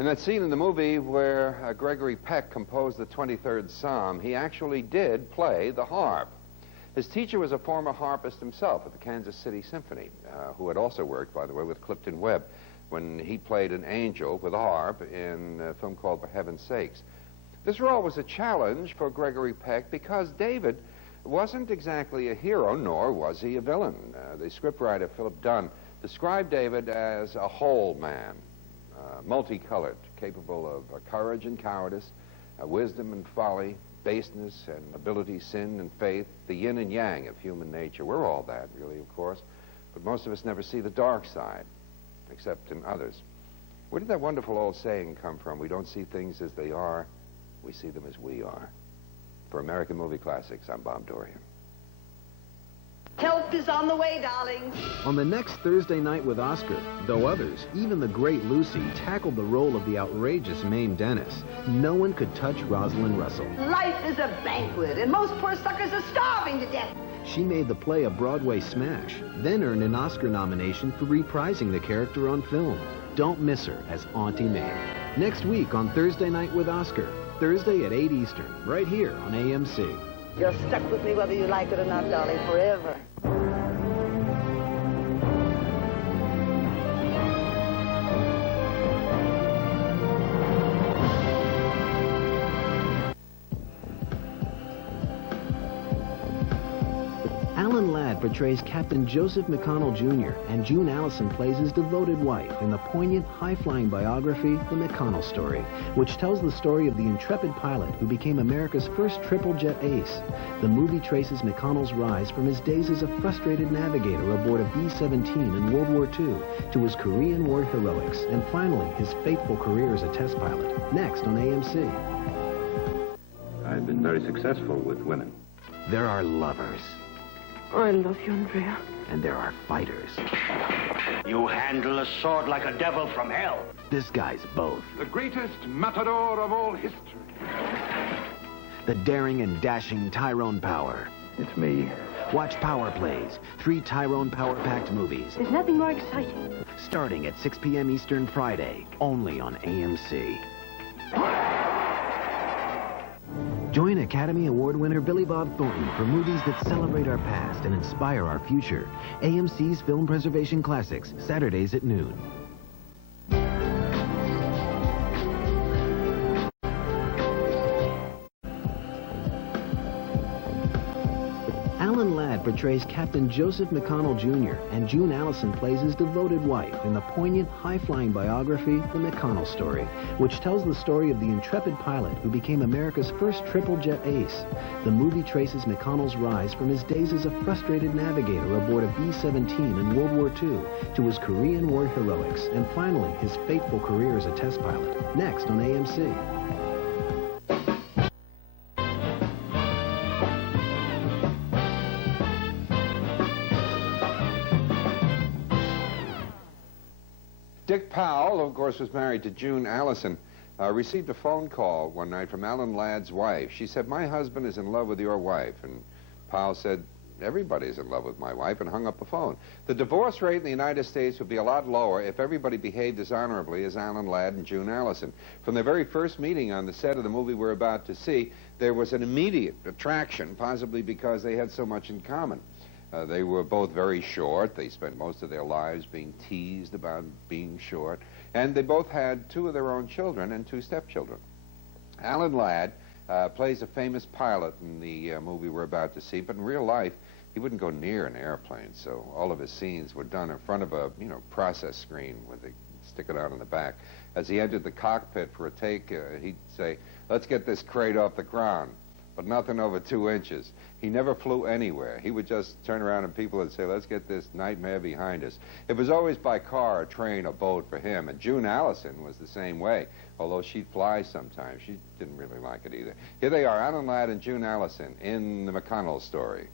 In that scene in the movie where Gregory Peck composed the 23rd Psalm, he actually did play the harp. His teacher was a former harpist himself at the Kansas City Symphony, who had also worked, by the way, with Clifton Webb when he played an angel with a harp in a film called For Heaven's Sakes. This role was a challenge for Gregory Peck because David wasn't exactly a hero, nor was he a villain. The scriptwriter, Philip Dunn, described David as a whole man, multicolored, capable of courage and cowardice, wisdom and folly, baseness and ability, sin and faith, the yin and yang of human nature. We're all that, really, of course, but most of us never see the dark side, except in others. Where did that wonderful old saying come from? We don't see things as they are, we see them as we are. For American Movie Classics, I'm Bob Dorian. Help is on the way, darling. On the next Thursday Night with Oscar, though others, even the great Lucy, tackled the role of the outrageous Mame Dennis, no one could touch Rosalind Russell. Life is a banquet, and most poor suckers are starving to death. She made the play a Broadway smash, then earned an Oscar nomination for reprising the character on film. Don't miss her as Auntie Mame. Next week on Thursday Night with Oscar, Thursday at 8 Eastern, right here on AMC. You're stuck with me whether you like it or not, darling, forever. Alan Ladd portrays Captain Joseph McConnell Jr., and June Allison plays his devoted wife in the poignant, high-flying biography, The McConnell Story, which tells the story of the intrepid pilot who became America's first triple-jet ace. The movie traces McConnell's rise from his days as a frustrated navigator aboard a B-17 in World War II to his Korean War heroics, and finally his fateful career as a test pilot. Next on AMC. I've been very successful with women. There are lovers. I love you, Andrea. And there are fighters. You handle a sword like a devil from hell. This guy's both. The greatest matador of all history. The daring and dashing Tyrone Power. It's me. Watch Power Plays, 3 Tyrone Power-packed movies. There's nothing more exciting. Starting at 6 p.m. Eastern Friday, only on AMC. Join Academy Award winner Billy Bob Thornton for movies that celebrate our past and inspire our future. AMC's Film Preservation Classics, Saturdays at noon. Alan Ladd portrays Captain Joseph McConnell Jr., and June Allison plays his devoted wife in the poignant, high-flying biography, The McConnell Story, which tells the story of the intrepid pilot who became America's first triple-jet ace. The movie traces McConnell's rise from his days as a frustrated navigator aboard a B-17 in World War II to his Korean War heroics, and finally his fateful career as a test pilot. Next on AMC. Dick Powell, of course, was married to June Allison, received a phone call one night from Alan Ladd's wife. She said, "My husband is in love with your wife." And Powell said, "Everybody's in love with my wife," and hung up the phone. The divorce rate in the United States would be a lot lower if everybody behaved as honorably as Alan Ladd and June Allison. From their very first meeting on the set of the movie we're about to see, there was an immediate attraction, possibly because they had so much in common. They were both very short. They spent most of their lives being teased about being short. And they both had 2 of their own children and 2 stepchildren. Alan Ladd plays a famous pilot in the movie we're about to see, but in real life, he wouldn't go near an airplane, so all of his scenes were done in front of a, process screen where they stick it out in the back. As he entered the cockpit for a take, he'd say, "Let's get this crate off the ground," but nothing over 2 inches. He never flew anywhere. He would just turn around and people would say, "Let's get this nightmare behind us." It was always by car, or train, or boat for him. And June Allison was the same way, although she'd fly sometimes. She didn't really like it either. Here they are, Alan Ladd and June Allison in The McConnell Story.